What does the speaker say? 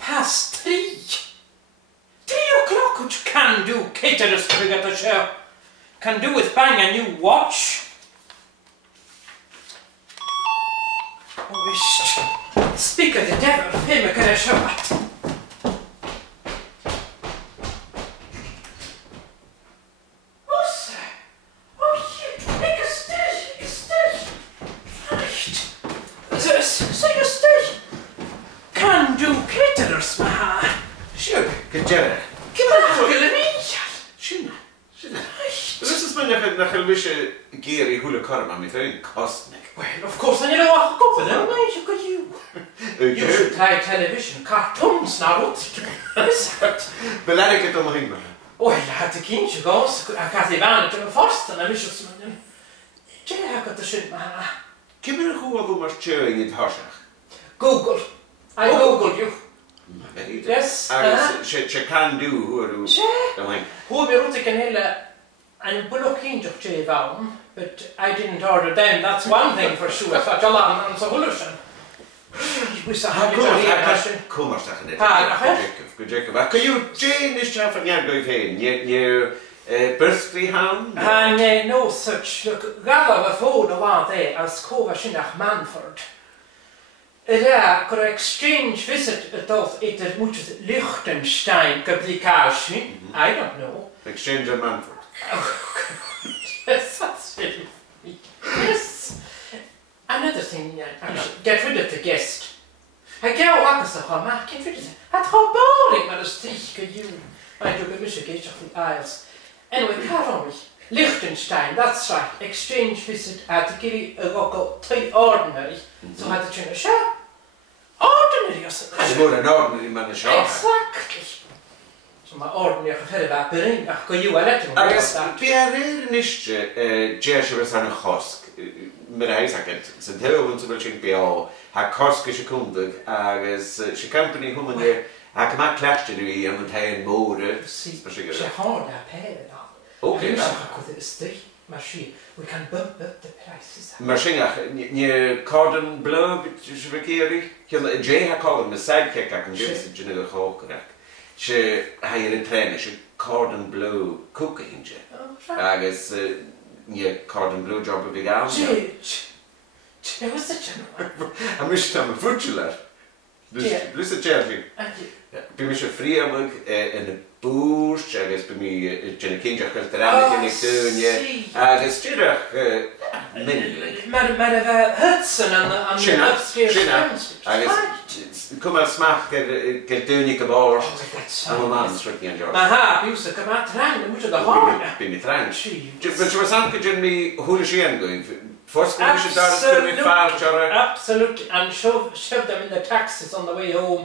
3:10. 3 o'clock, which Can Do Catering to get the show. Can Do with bang a new watch. Oh, speak of the devil, him a get a shot. Can Do Caterers, ma. Sure, good job. Come on, give me. Shouldn't this is when you wish a geary hula karma, me very cosmic. Well, of course, and you know what? Go for them, mate. Look at you. You should try television, cartoons now. But I get on him. Well, I had to keep you guys. I got the van to the first, and I wish you something. Jay, I got the shit, man. Give me a who of us chewing in Hoshach. Google. I Googled you. Yes. She can do who Who be rooting in and looking to Jay Vaughan, but I didn't order them. That's one thing for sure. Such a long and solution. We saw how you come or something. Good Jacob. Can you Jane this chap from your birthday ham? And no such look. Gala of food along there as Cova Shinach Manford. Could exchange visit at those it much Liechtenstein Publication. I don't know. Exchange of Manford. Oh, yes, that's really yes. Another thing, get rid of the guest. I get walk a home, get rid of it. That's how boring, man, is you. I do a Michigan of the Isles. Anyway, Carol, Liechtenstein, that's right. Exchange visit at the Gilly ordinary. So I had to change a show. Ordinary or something. It's more an ordinary man of shop. Exactly. So my ordinary affair about bering, go you a letter. I guess, Pierre Nische, Jersey was on a hosk. Met Isaac, St. Helens will check be all. Haar koske sekundig, as she company whom in there, I come out clash to do and tie and mode. She hard a pair now. Okay, machine. We can bump up the prices. Machine, near cordon bleu, which Vicky, Jay had called him a sidekick. I can give it to Janelle Hawk. She hired a trainer, she cordon bleu cooking. I guess, near cordon bleu job of the gown. It was the general. I wish I'm a futula. Listen, Jerry. Be me so free in the bush, I guess be me Jenny King just got the rabbit in the tune, I guess Chirach Man of Hudson and the upstairs. I guess come and smack get doing you bar. I'm a man strictly enjoy. Aha, used to come out trying much of the horn. Be me trying. But she was anchored me who is she going? First we should start to be far, absolutely, and shove them in the taxis on the way home.